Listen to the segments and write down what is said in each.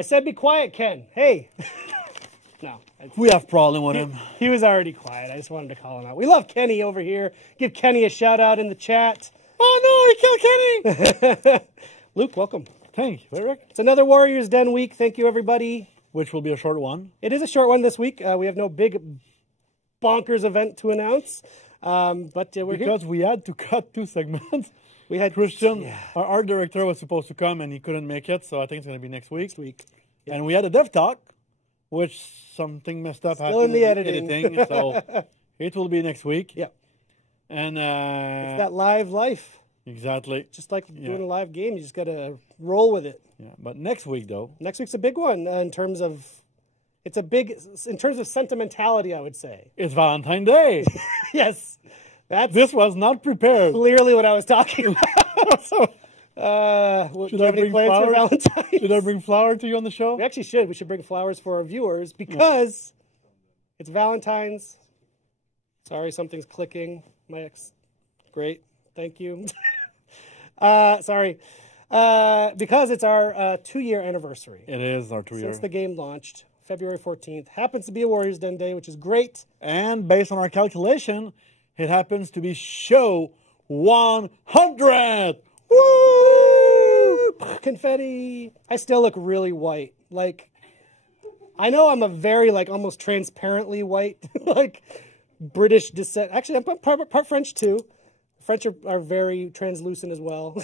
I said be quiet, Ken. Hey. No. We have problem with him. He was already quiet. I just wanted to call him out. We love Kenny over here. Give Kenny a shout out in the chat. Oh, no, he killed Kenny! Luke, welcome. Thank you, Eric. It's another Warriors Den week. Thank you, everybody. Which will be a short one. It is a short one this week. We have no big bonkers event to announce. But we're because here. We had to cut 2 segments. We had Christian, our art director, was supposed to come and he couldn't make it, so I think it's going to be next week. Yeah. And we had a dev talk, which something messed up Still in the editing, so it will be next week. Yeah. And it's that live life. Exactly. Just like doing a live game, you just got to roll with it. Yeah. But next week, though. Next week's a big one in terms of sentimentality, I would say. It's Valentine's Day. Yes. This was not prepared. Clearly what I was talking about. Should I bring flowers? Should I bring flowers to you on the show? We actually should. We should bring flowers for our viewers because it's Valentine's. Sorry, something's clicking. My ex. Great. Thank you. Sorry. Because it's our 2-year anniversary. It is our 2-year. Since the game launched, February 14th. Happens to be a Warriors Den day, which is great. And based on our calculation, it happens to be show 100! Woo! Confetti. I still look really white. Like, I know I'm a very, almost transparently white, British descent. Actually, I'm part French, too. French are very translucent as well.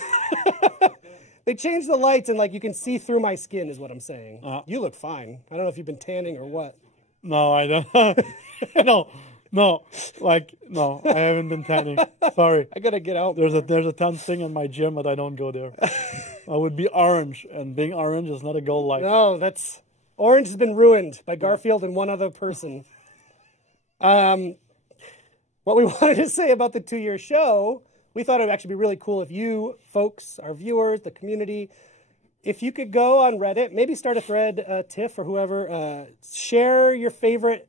They changed the lights and you can see through my skin is what I'm saying. You look fine. I don't know if you've been tanning or what. No, I don't. No, I haven't been tanning. Sorry. I gotta get out. There's a tan thing in my gym, but I don't go there. I would be orange, and being orange is not a goal life. No, orange has been ruined by Garfield and one other person. What we wanted to say about the 2-year show, we thought it would actually be really cool if you folks, our viewers, the community, if you could go on Reddit, maybe start a thread, Tiff or whoever, share your favorite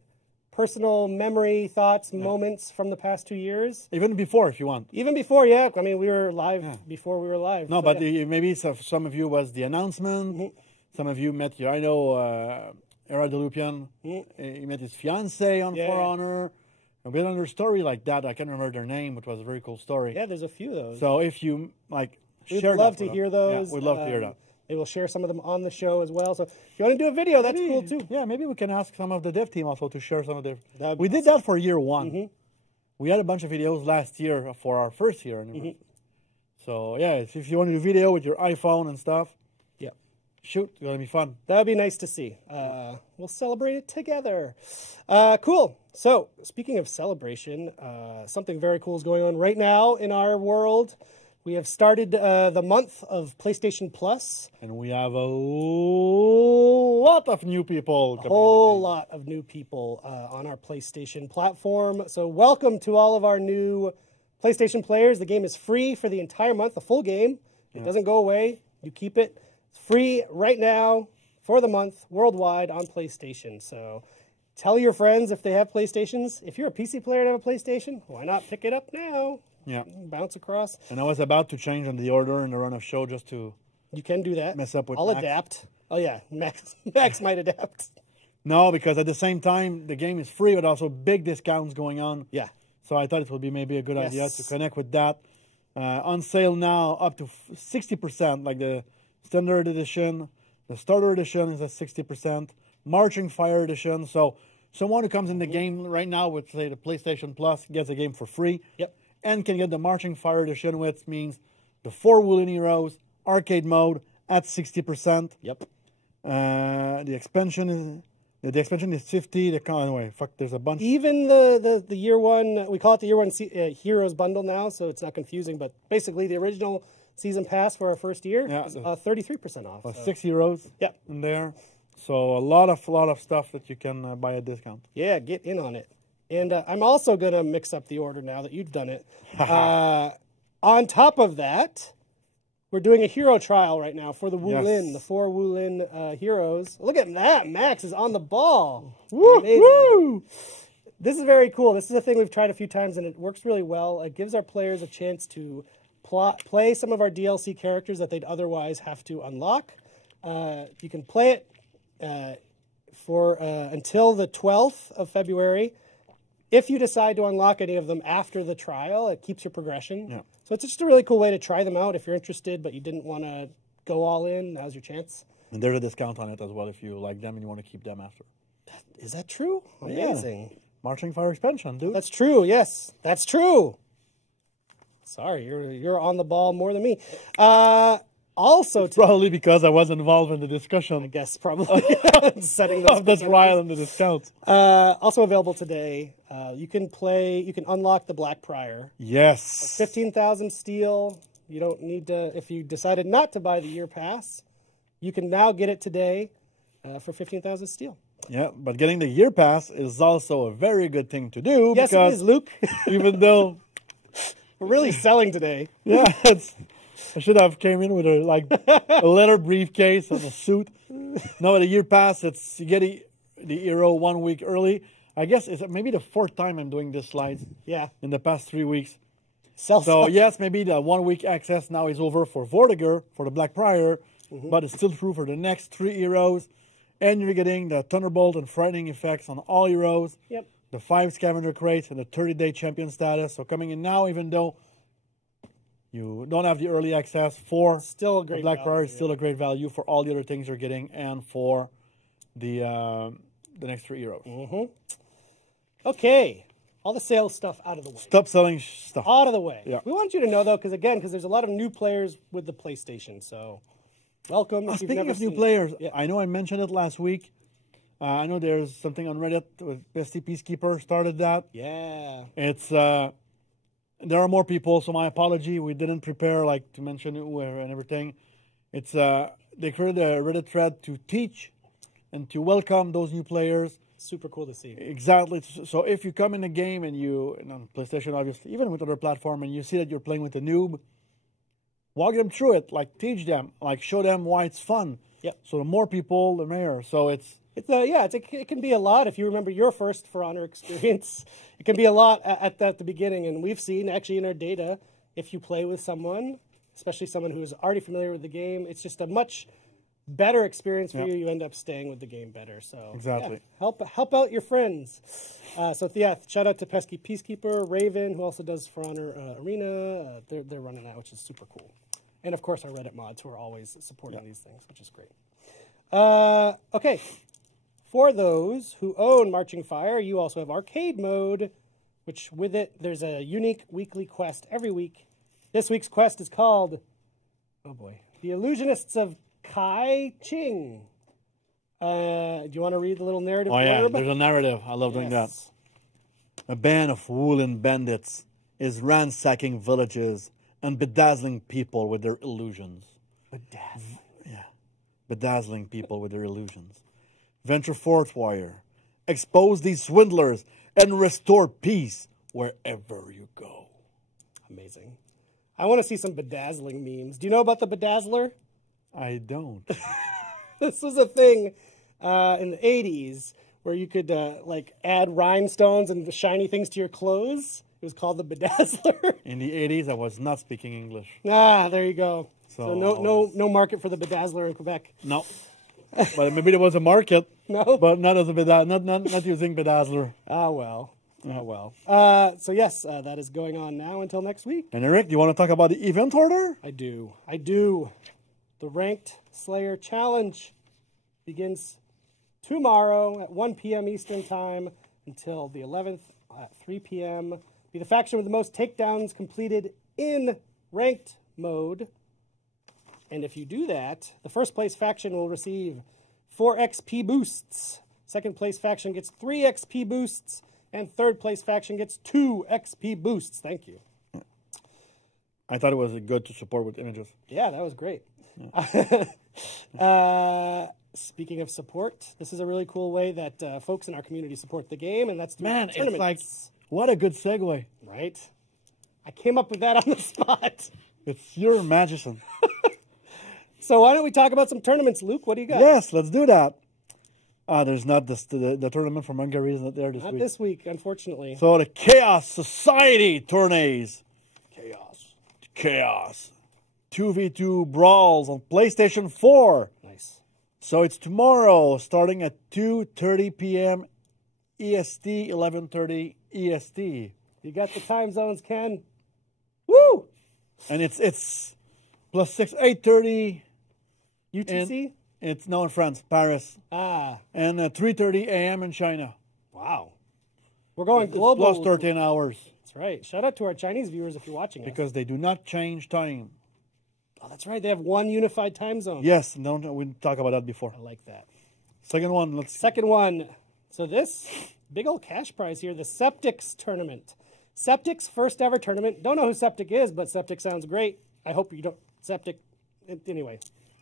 personal memory, thoughts, moments from the past 2 years. Even before, if you want. Even before, yeah. I mean, we were live before we were live. No, so, but maybe some of you was the announcement. Mm-hmm. Some of you met I know Era Delupian. Mm-hmm. He met his fiancée on For Honor. A bit under story like that. I can't remember their name, but it was a very cool story. Yeah, there's a few of those. So if you we'd love to hear those. Yeah, we'd love to hear that. Maybe we'll share some of them on the show as well. So if you want to do a video, that's cool too. Yeah, maybe we can ask some of the dev team also to share some of their. We did that for year 1. Mm-hmm. We had a bunch of videos last year for our first year. Mm-hmm. So yeah, if you want to do video with your iPhone and stuff, shoot, it's gonna be fun. That would be nice to see. We'll celebrate it together. Cool. So speaking of celebration, something very cool is going on right now in our world. We have started the month of PlayStation Plus. And we have a lot of new people. A whole lot of new people on our PlayStation platform. So welcome to all of our new PlayStation players. The game is free for the entire month, the full game. It doesn't go away. You keep it. It's free right now for the month worldwide on PlayStation. So tell your friends if they have PlayStations. If you're a PC player and have a PlayStation, why not pick it up now? Yeah. Bounce across. And I was about to change on the order in the run of show just to... You can do that. Mess up with I'll adapt. Oh, yeah. Max might adapt. No, because at the same time, the game is free, but also big discounts going on. Yeah. So I thought it would be maybe a good idea to connect with that. On sale now up to 60%, like the Standard Edition. The Starter Edition is at 60%. Marching Fire Edition. So someone who comes in the game right now with, say, the PlayStation Plus gets the game for free. Yep. And can get the Marching Fire Edition, which means the 4 Woolen Heroes, arcade mode at 60%. Yep. The expansion is 50. Anyway, there's a bunch. Even the year one, we call it the year one Heroes bundle now, so it's not confusing. But basically, the original season pass for our first year is 33% off. 6 heroes. Yep. In there. So a lot of stuff that you can buy at discount. Yeah, get in on it. And I'm also going to mix up the order now that you've done it. On top of that, we're doing a hero trial right now for the Wulin, the 4 Wulin heroes. Look at that. Max is on the ball. Woo, woo. This is very cool. This is a thing we've tried a few times, and it works really well. It gives our players a chance to play some of our DLC characters that they'd otherwise have to unlock. You can play it for until the 12th of February. If you decide to unlock any of them after the trial, it keeps your progression. Yeah. So it's just a really cool way to try them out. If you're interested, but you didn't want to go all in, now's your chance. And there's a discount on it as well if you like them and you want to keep them after. Is that true? Amazing. Yeah. Marching Fire expansion, dude. That's true. Yes, that's true. Sorry, you're on the ball more than me. Also, probably because I was involved in the discussion. I guess probably setting those of the trial and the discounts. Also available today. You can unlock the Black Prior. Yes. 15,000 steel. You don't need to. If you decided not to buy the year pass, you can now get it today for 15,000 steel. Yeah, but getting the year pass is also a very good thing to do. Yes, because it is, Luke. Even though we're really selling today. Yeah, I should have came in with a leather briefcase and a suit. No, the year pass, you get the hero 1 week early. I guess it's maybe the 4th time I'm doing this slide. Yeah. In the past 3 weeks. So yes, maybe the 1 week access now is over for Vortiger, for the Black Prior, but it's still true for the next 3 heroes. And you're getting the Thunderbolt and Frightening effects on all heroes. Yep. The 5 scavenger crates and the 30-day champion status. So coming in now, even though you don't have the early access for still a great the Black value, Prior, is still a great value for all the other things you're getting and for the next 3 heroes. Okay. All the sales stuff out of the way. Stop selling stuff. Out of the way. Yeah. We want you to know, though, because there's a lot of new players with the PlayStation. So welcome. Speaking of new players, I know I mentioned it last week. I know there's something on Reddit with Bestie Peacekeeper started that. Yeah. It's there are more people, so my apology. We didn't prepare to mention who and everything. It's they created a Reddit thread to teach and to welcome those new players. Super cool to see. Exactly. So if you come in the game and on PlayStation, obviously, even with other platforms, and you see that you're playing with a noob, walk them through it. Teach them. Show them why it's fun. Yeah. So the more people, the merrier. So it can be a lot. If you remember your first For Honor experience, it can be a lot at the beginning. And we've seen actually in our data, if you play with someone, especially someone who is already familiar with the game, it's just a much better experience for you. You end up staying with the game better. So exactly, help out your friends. Shout out to Pesky Peacekeeper, Raven, who also does For Honor Arena. They're running that, which is super cool. And of course our Reddit mods, who are always supporting these things, which is great. Okay. For those who own Marching Fire, you also have arcade mode, which with it, there's a unique weekly quest every week. This week's quest is called, The Illusionists of Kai Ching. Do you want to read the little narrative blurb? There's a narrative. I love doing that. A band of woolen bandits is ransacking villages and bedazzling people with their illusions. Bedazzling people with their illusions. Venture forth, warrior. Expose these swindlers and restore peace wherever you go. Amazing. I want to see some bedazzling memes. Do you know about the bedazzler? I don't. This was a thing in the 80s where you could add rhinestones and shiny things to your clothes. It was called the bedazzler. In the 80s, I was not speaking English. There you go. So no market for the bedazzler in Quebec. No. But maybe there was a market. No. But not as a not using bedazzler. Oh well. So yes, that is going on now until next week. And Eric, do you want to talk about the event order? I do. The Ranked Slayer Challenge begins tomorrow at 1 p.m. Eastern Time until the 11th at 3 p.m. Be the faction with the most takedowns completed in ranked mode. And if you do that, the first place faction will receive 4 XP boosts. Second place faction gets 3 XP boosts. And third place faction gets 2 XP boosts. Thank you. I thought it was good to support with images. Yeah, that was great. Speaking of support, this is a really cool way that folks in our community support the game, and that's through tournaments. It's what a good segue. Right? I came up with that on the spot. It's your magician. So why don't we talk about some tournaments, Luke? What do you got? Yes, let's do that. There's not the tournament from Hungary is not there this week. Not this week, unfortunately. So the Chaos Society tourneys. Chaos. 2v2 brawls on PlayStation 4. Nice. So it's tomorrow, starting at 2:30 p.m. EST, 11:30 EST. You got the time zones, Ken. Woo! And it's +6, 8:30 UTC? It's now in France, Paris. Ah. And 3:30 a.m. in China. Wow. We're going global. Plus 13 hours. That's right. Shout out to our Chinese viewers if you're watching us. Because they do not change time. Oh, that's right. They have one unified time zone. Yes, we talked about that before. I like that. Second one. Second one. So this big old cash prize here, the Septics tournament. Septic's first ever tournament. Don't know who Septic is, but Septic sounds great. I hope you don't. Septic. Anyway,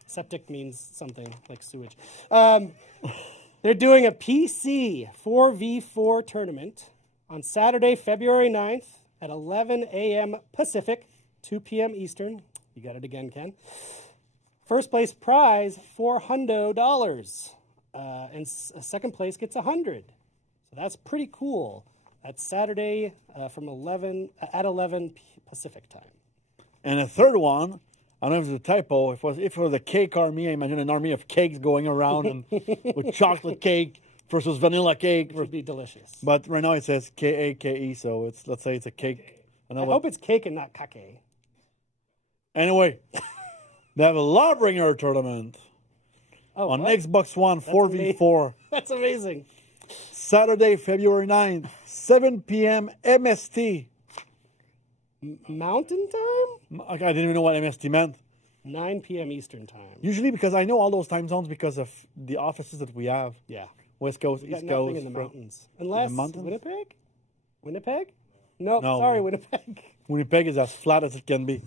septic means something like sewage. They're doing a PC 4v4 tournament on Saturday, February 9th at 11 a.m. Pacific, 2 p.m. Eastern. You got it again, Ken. First place prize, $400. And second place gets 100. So that's pretty cool. That's Saturday from 11 Pacific time. And a third one, I don't know if it's a typo. If it was a cake army, I imagine an army of cakes going around and with chocolate cake versus vanilla cake. It would be delicious. But right now it says K-A-K-E, so let's say it's a cake. I hope it's cake and not kake. Anyway, they have a Lawbringer tournament on Xbox One 4v4. That's amazing. Saturday, February 9th, 7 p.m. MST. Mountain time? I didn't even know what MST meant. 9 p.m. Eastern time. Usually because I know all those time zones because of the offices that we have. Yeah. West Coast, East Coast. Nothing in the mountains. Unless the mountains? Winnipeg? Winnipeg? No, sorry, Winnipeg. Winnipeg is as flat as it can be.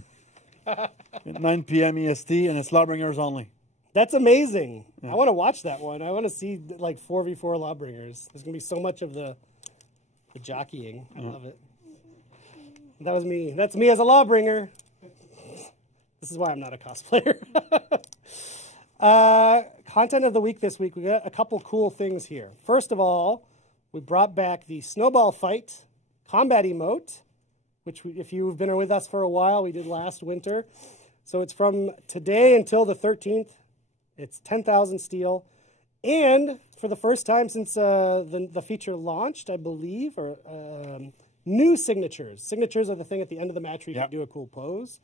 9 p.m. EST, and it's Lawbringers only. That's amazing. Yeah. I want to watch that one. I want to see like 4v4 Lawbringers. There's going to be so much of the jockeying. I love it. That was me. That's me as a Lawbringer. This is why I'm not a cosplayer. Content of the week this week. We got a couple cool things here. First of all, we brought back the Snowball Fight combat emote, which if you've been with us for a while, we did last winter. So it's from today until the 13th. It's 10,000 steel. And for the first time since the feature launched, I believe, or new signatures. Signatures are the thing at the end of the match where you can do a cool pose.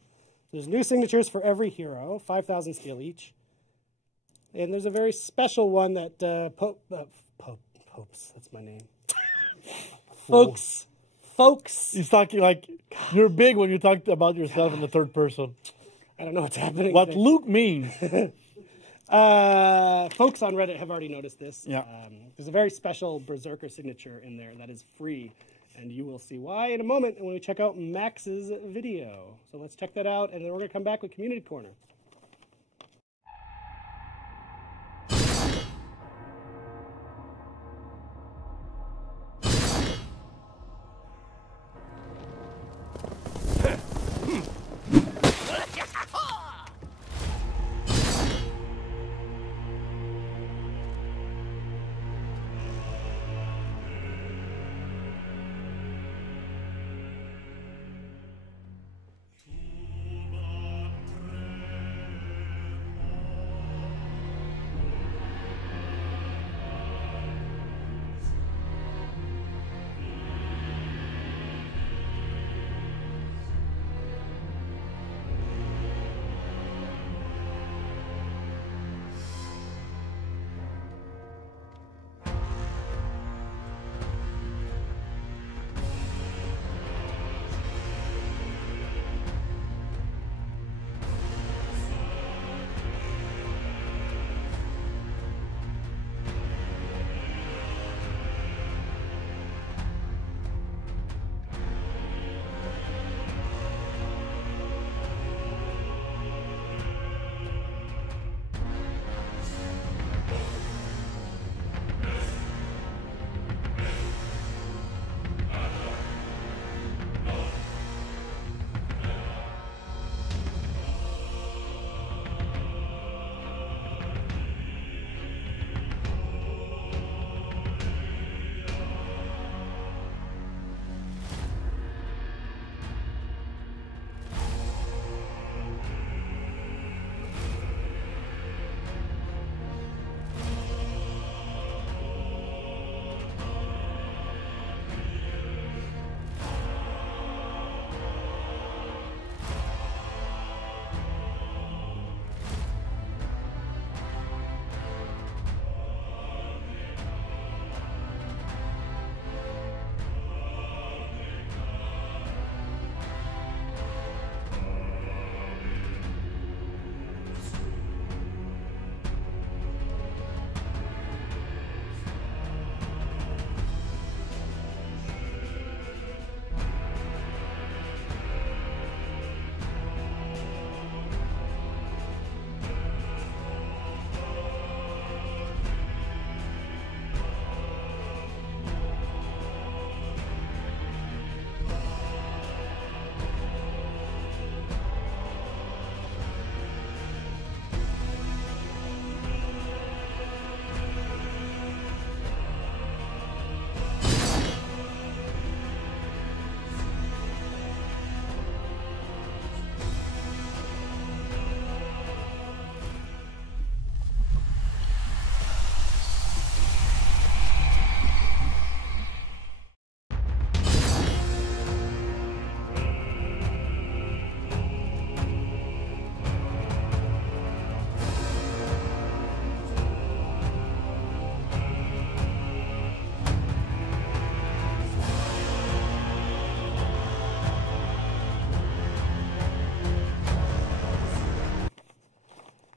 There's new signatures for every hero, 5,000 steel each. And there's a very special one that Popes, that's my name. Folks. He's talking like you're big when you talk about yourself in the third person. I don't know what's happening. What today. Luke means. Folks on Reddit have already noticed this. Yeah. There's a very special Berserker signature in there that is free. And you will see why in a moment when we check out Max's video. So let's check that out, and then we're going to come back with Community Corner.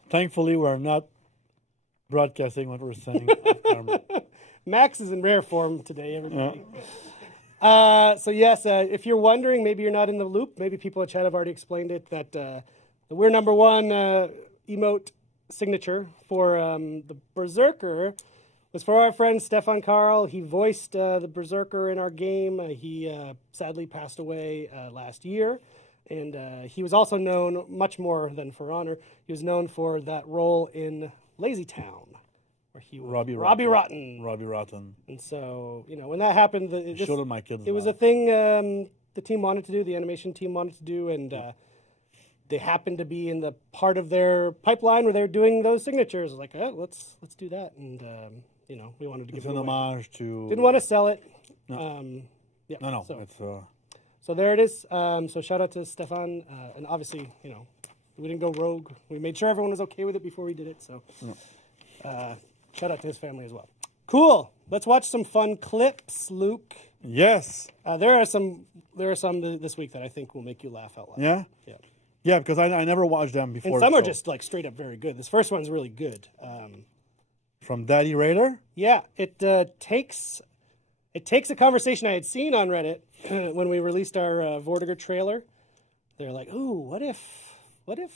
Thankfully, we're not broadcasting what we're saying off camera. Max is in rare form today, everybody. So yes, if you're wondering, maybe you're not in the loop. Maybe people in chat have already explained it, that the We're Number One emote signature for the Berserker was for our friend Stefan Karl. He voiced the Berserker in our game. He sadly passed away last year. And he was also known, much more than For Honor, he was known for that role in Lazy Town, where he was Robbie Rotten. Robbie Rotten. And so, you know, when that happened, showed my kids. It was a thing the team wanted to do, the animation team wanted to do, and they happened to be in the part of their pipeline where they were doing those signatures. Like, oh, let's do that, and you know, we wanted to give it an homage to. Didn't want to sell it. No. Yeah. No. So. It's. So there it is. So shout out to Stefan, and obviously, you know, we didn't go rogue. We made sure everyone was okay with it before we did it. So shout out to his family as well. Cool. Let's watch some fun clips, Luke. Yes. There are some this week that I think will make you laugh out loud. Yeah. Yeah. Yeah, because I never watched them before. And some are just like straight up very good. This first one's really good. From Daddy Raider. Yeah. It takes a conversation I had seen on Reddit when we released our Vortiger trailer. They're like, ooh, what if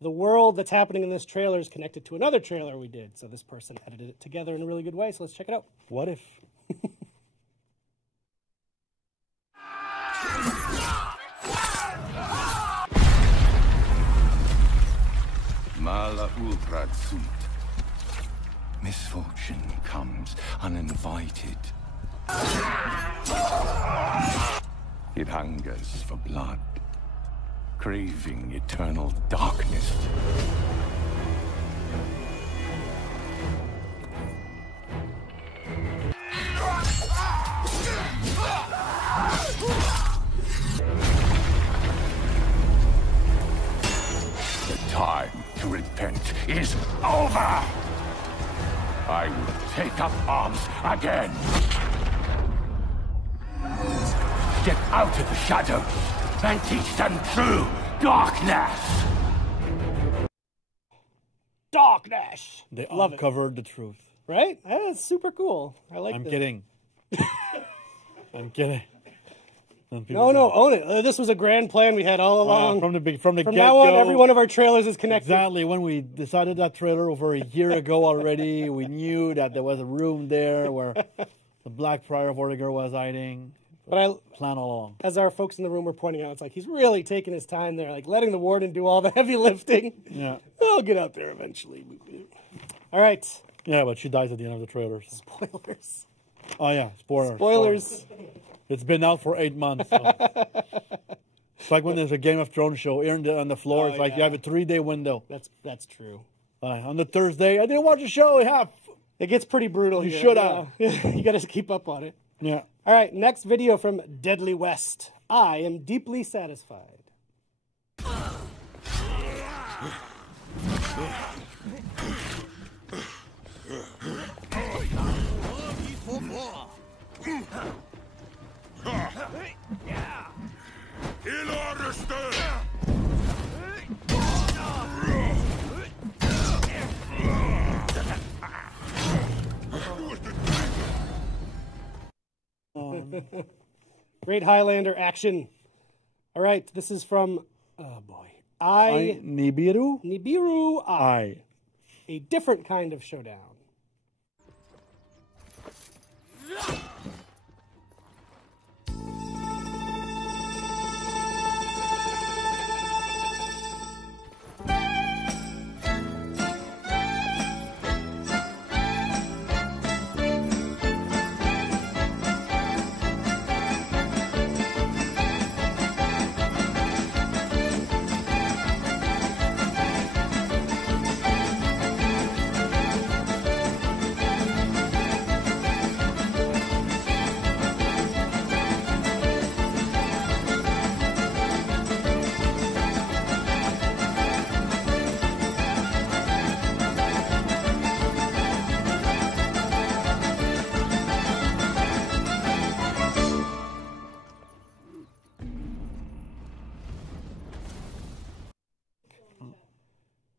the world that's happening in this trailer is connected to another trailer we did? So this person edited it together in a really good way, so let's check it out. What if? Mala ultrad sunt. Misfortune comes uninvited. It hungers for blood, craving eternal darkness. The time to repent is over! I will take up arms again! Get out of the shadows and teach them true darkness! Darkness! They Love uncovered the truth. Right? That's super cool. I like I'm this. kidding. I'm kidding. No, own it. This was a grand plan we had all along. From the From get-go. now on, every one of our trailers is connected. Exactly. When we decided that trailer over a year ago already, we knew that there was a room there where the Black Friar Vortiger was hiding. But I plan all along. As our folks in the room were pointing out, it's like he's really taking his time there, like letting the warden do all the heavy lifting. Yeah. I'll get out there eventually. All right. Yeah, but she dies at the end of the trailer. So. Spoilers. Oh yeah, spoilers. Spoilers. It's been out for 8 months. So. It's like when there's a Game of Thrones show here on the floor. It's like you have a 3-day window. That's true. On the Thursday, I didn't watch the show. It gets pretty brutal. You should have. You got to keep up on it. Yeah. All right, next video from Deadly West. I am deeply satisfied. Great Highlander action. All right, this is from, oh boy, Nibiru I. A different kind of showdown.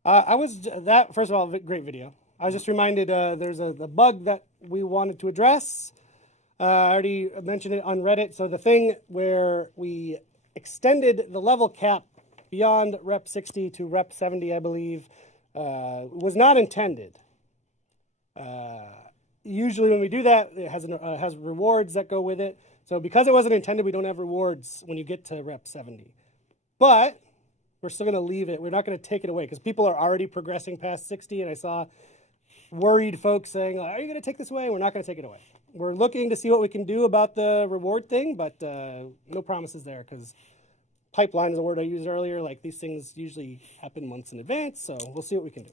First of all, great video. I was just reminded there's a bug that we wanted to address. I already mentioned it on Reddit. So the thing where we extended the level cap beyond rep 60 to rep 70, I believe, was not intended. Usually when we do that, it has rewards that go with it. So because it wasn't intended, we don't have rewards when you get to rep 70. But we're still going to leave it. We're not going to take it away because people are already progressing past 60, and I saw worried folks saying, are you going to take this away? We're not going to take it away. We're looking to see what we can do about the reward thing, but no promises there because pipeline is a word I used earlier. Like, these things usually happen months in advance, so we'll see what we can do.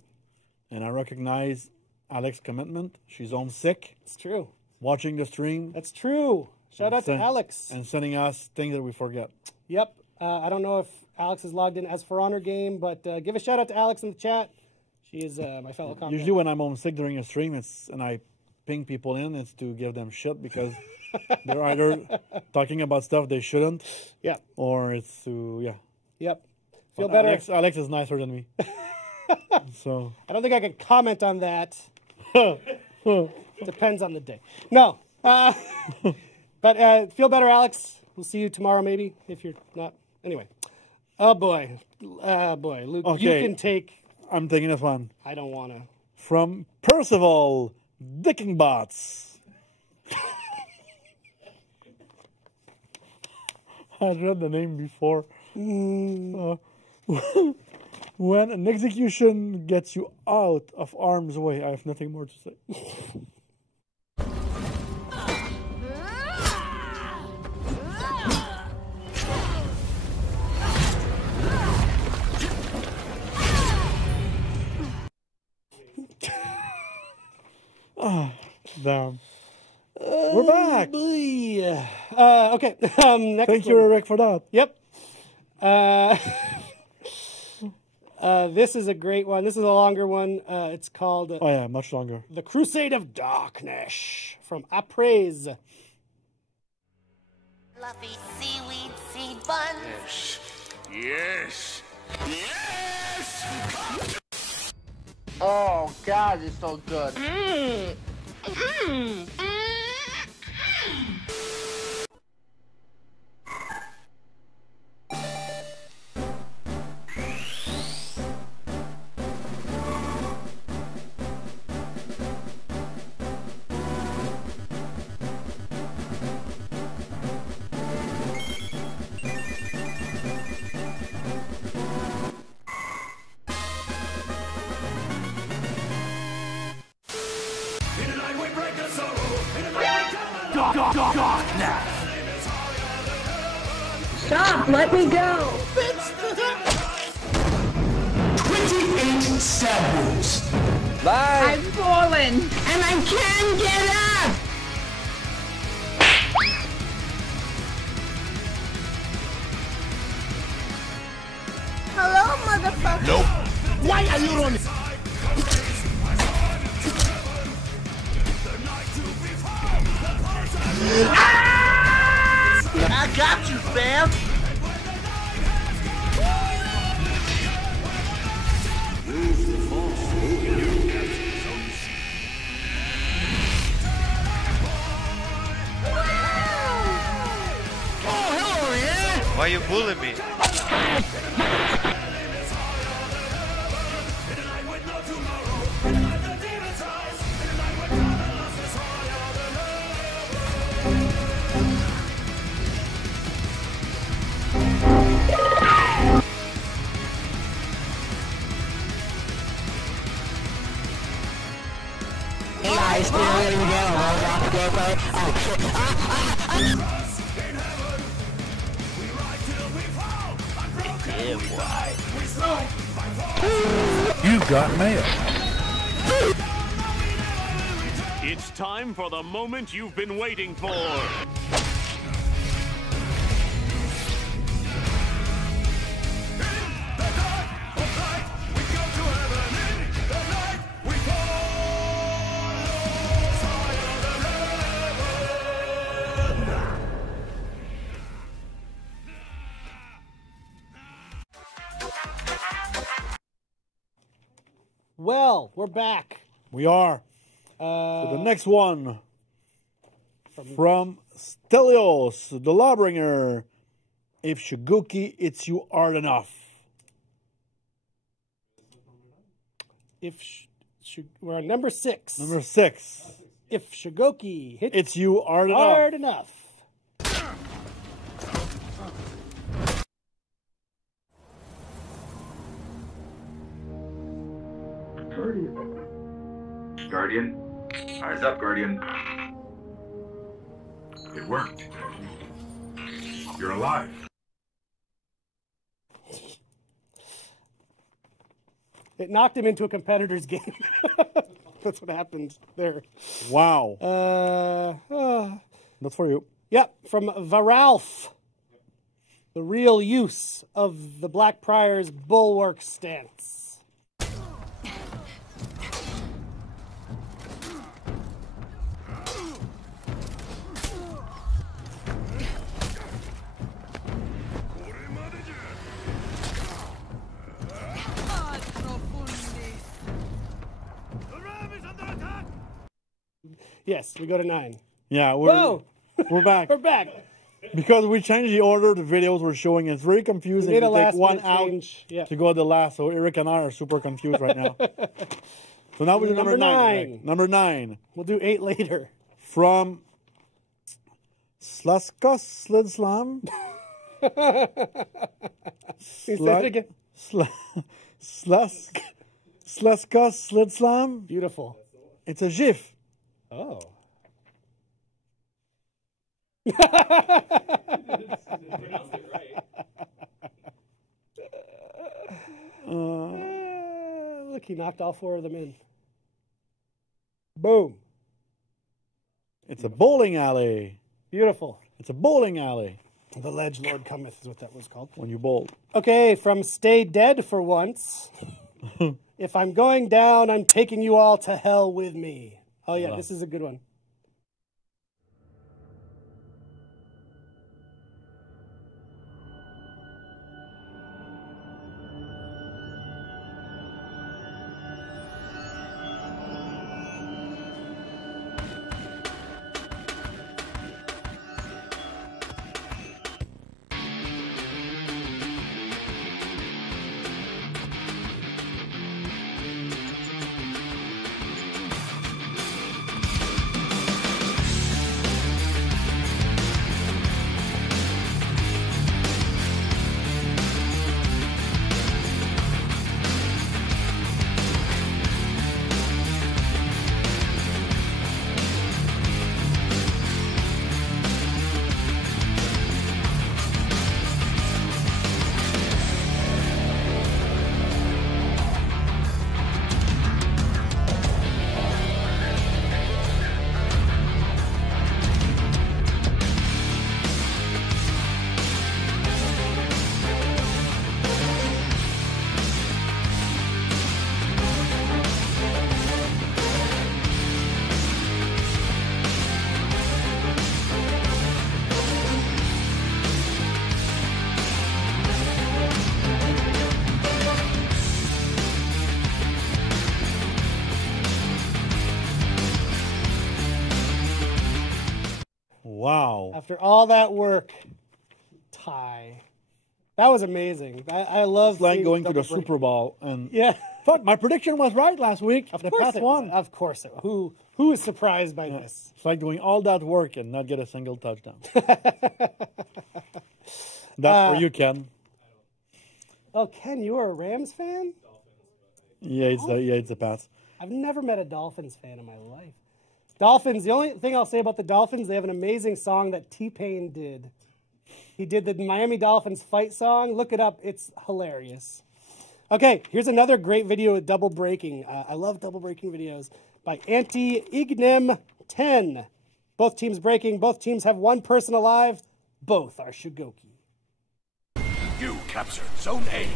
And I recognize Alex's commitment. She's homesick. It's true. Watching the stream. That's true. Shout out to Alex. And sending us things that we forget. Yep. I don't know if Alex is logged in as For Honor Game, but give a shout out to Alex in the chat. She is my fellow commentator. Usually when I'm homesick during a stream, and I ping people in, it's to give them shit because they're either talking about stuff they shouldn't, or it's to, Yep. Feel better. Alex is nicer than me. So I don't think I can comment on that. Depends on the day. No. But feel better, Alex. We'll see you tomorrow, maybe, if you're not. Anyway. Oh, boy. Luke, okay. You can take... I'm taking this one. I don't want to. From Percival Dickingbots. I've read the name before. When an execution gets you out of harm's way, I have nothing more to say. Damn. We're back. Okay. Next Thank you, Eric, for that. Yep. This is a great one. This is a longer one. It's called... oh, yeah, much longer. The Crusade of Darkness from Appraise. Fluffy seaweed seed bun. Yes. Yes! Oh, God, it's so good. Stop! Let me go! 28 samples. Bye. I've fallen, and I can't get up! Hello, motherfucker! Nope. Why are you running? I got you, fam. Why you bullying me? You got mail. It's time for the moment you've been waiting for. Well, we're back. We are. So the next one from Stelios, the Lawbringer. If Shiguki hits you hard enough. We're on number 6. Number 6. If Shigoki hits you hard enough. Guardian. Eyes up, Guardian. It worked. You're alive. It knocked him into a competitor's game. That's what happened there. Wow. That's for you. Yep, from Varalf. The real use of the Black Prior's bulwark stance. Yes, we go to 9. Yeah, we're back. We're back. Because we changed the order the videos were showing. It's very confusing to take one out to go to the last. So Eric and I are super confused right now. So now we do number 9. Number 9. We'll do 8 later. From Slaska Slid Slam. Slaska Slid Slam. Beautiful. It's a GIF. Oh. Look, he knocked all 4 of them in. Boom. It's a bowling alley. Beautiful. It's a bowling alley. The Ledge Lord Cometh is what that was called. When you bowled. Okay, from Stay Dead for Once. If I'm going down, I'm taking you all to hell with me. Oh, yeah, this is a good one. Wow. After all that work, tie. That was amazing. I love it's like going to the Super Bowl and fuck, my prediction was right last week. Of course it won. Of course it. Who is surprised by this? It's like doing all that work and not get a single touchdown. That's for you, Ken. Oh, Ken, you are a Rams fan? Yeah, it's a pass. I've never met a Dolphins fan in my life. Dolphins, the only thing I'll say about the Dolphins, they have an amazing song that T-Pain did. He did the Miami Dolphins fight song. Look it up. It's hilarious. Okay, here's another great video of double breaking. I love double breaking videos by Anti-Ignem10. Both teams breaking. Both teams have one person alive. Both are Shigoki. You captured Zone A.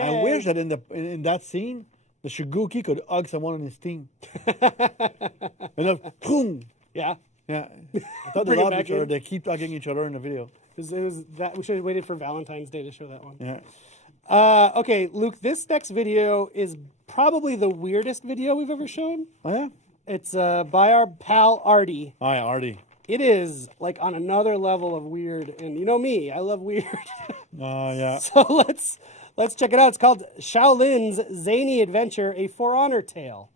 Hey. I wish that in that scene, the Shiguki could hug someone on his team. And then, boom. Yeah. Yeah. I thought they loved each other. They keep hugging each other in the video. It was that we should have waited for Valentine's Day to show that one. Yeah. Okay, Luke, this next video is probably the weirdest video we've ever shown. Oh, yeah? It's by our pal Artie. Oh, yeah, Artie. It is like on another level of weird, and you know me, I love weird. Yeah. So let's check it out. It's called Shaolin's Zany Adventure: A For Honor Tale.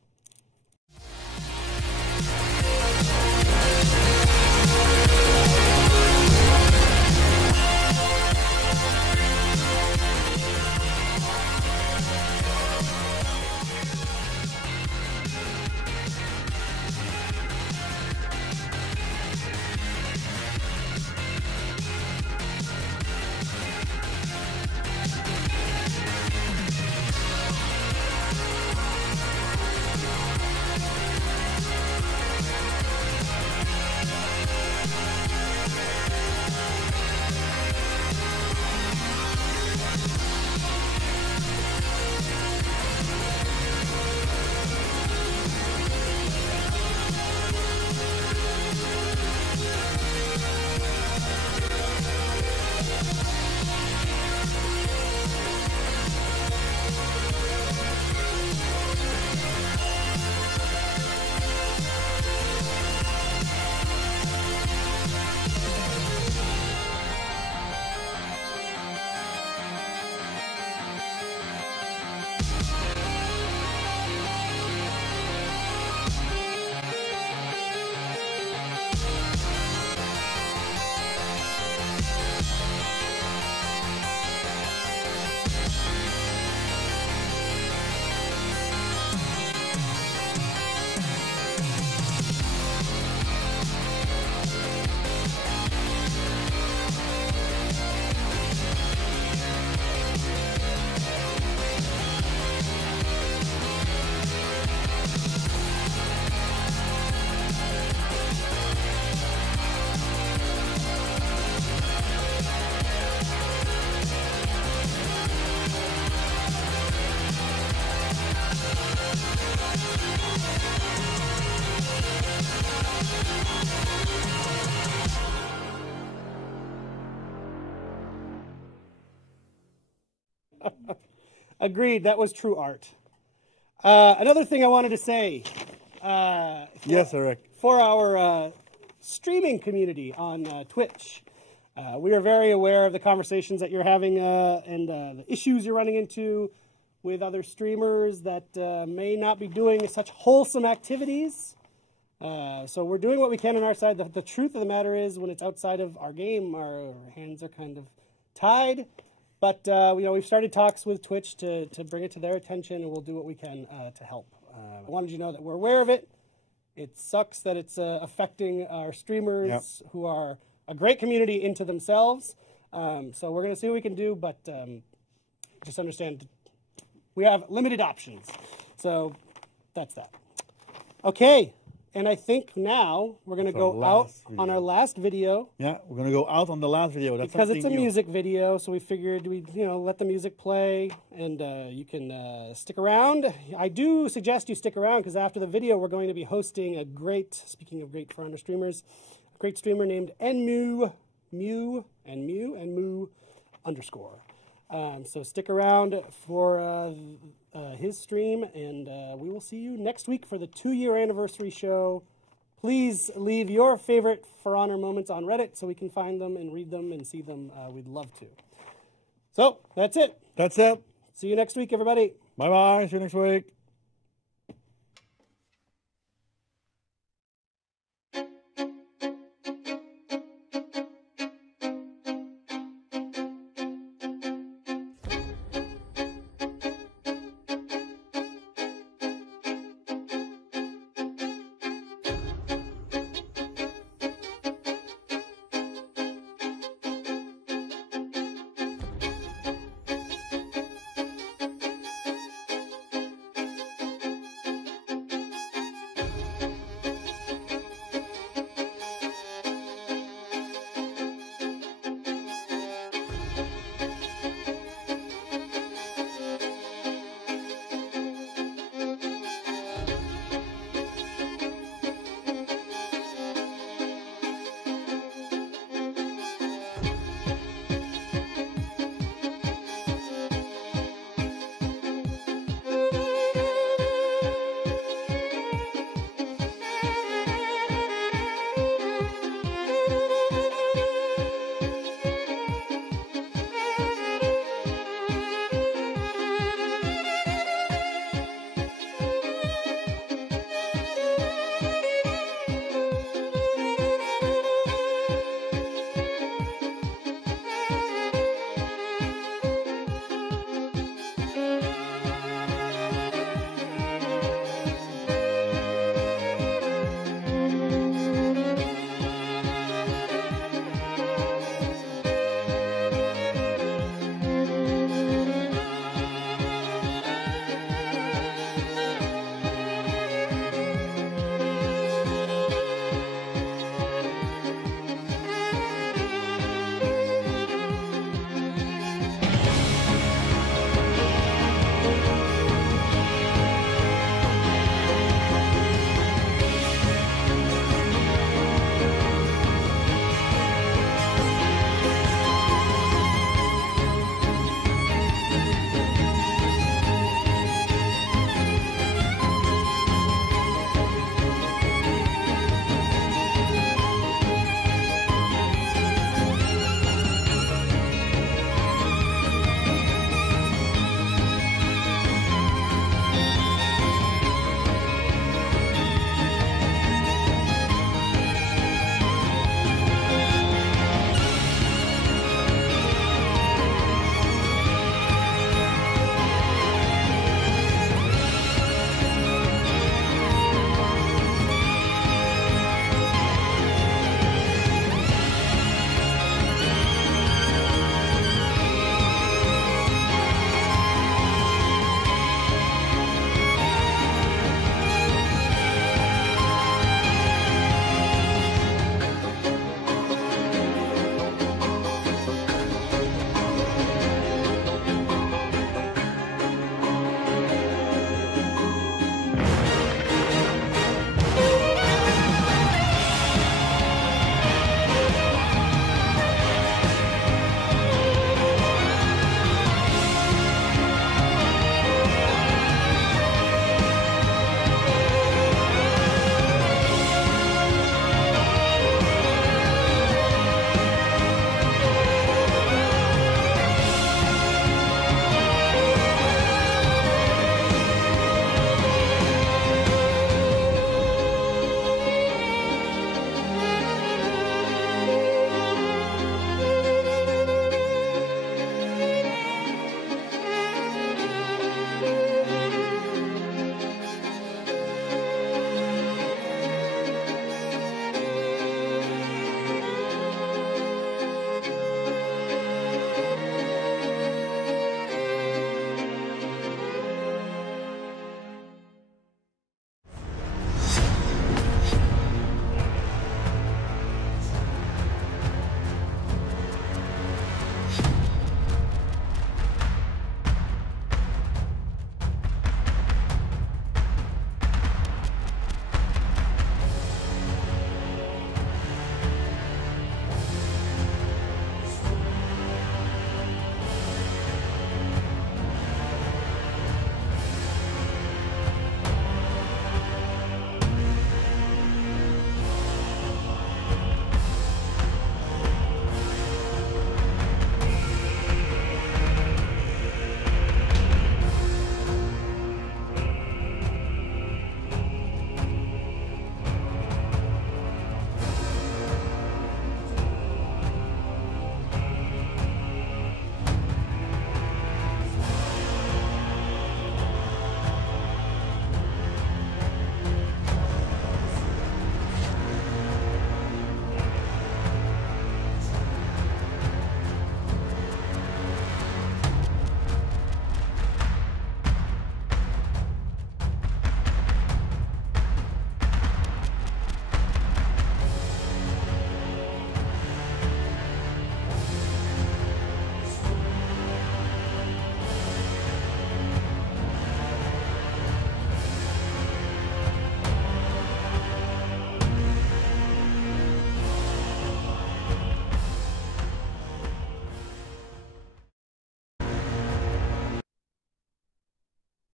Agreed. That was true art. Another thing I wanted to say. Yes, Eric. For our streaming community on Twitch, we are very aware of the conversations that you're having and the issues you're running into with other streamers that may not be doing such wholesome activities. So we're doing what we can on our side. The truth of the matter is, when it's outside of our game, our hands are kind of tied. But we've started talks with Twitch to bring it to their attention, and we'll do what we can to help. I wanted you to know that we're aware of it. It sucks that it's affecting our streamers, who are a great community into themselves. So we're going to see what we can do, but just understand we have limited options. So that's that. Okay. And I think now we're going to go out on our last video. Yeah, we're going to go out on the last video. That's because it's a music video, so we figured we'd let the music play, and you can stick around. I do suggest you stick around, because after the video, we're going to be hosting a great, speaking of great For Honor streamers, a great streamer named Enmu, Mew _ so stick around for his stream, and we will see you next week for the 2-year anniversary show. Please leave your favorite For Honor moments on Reddit so we can find them and read them and see them. We'd love to. So, that's it. That's it. See you next week, everybody. Bye-bye. See you next week.